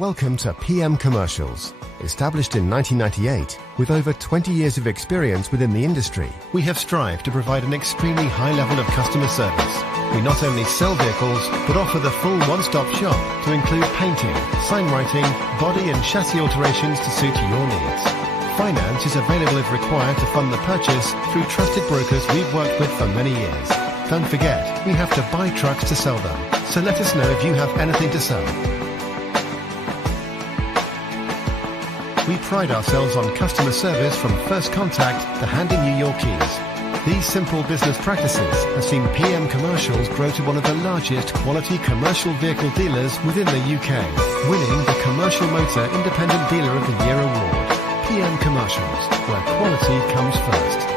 Welcome to PM Commercials. Established in 1998, with over 20 years of experience within the industry, we have strived to provide an extremely high level of customer service. We not only sell vehicles, but offer the full one-stop shop to include painting, sign writing, body and chassis alterations to suit your needs. Finance is available if required to fund the purchase through trusted brokers we've worked with for many years. Don't forget, we have to buy trucks to sell them, so let us know if you have anything to sell. We pride ourselves on customer service from first contact to handing you your keys. These simple business practices have seen PM Commercials grow to one of the largest quality commercial vehicle dealers within the UK, winning the Commercial Motor Independent Dealer of the Year award. PM Commercials, where quality comes first.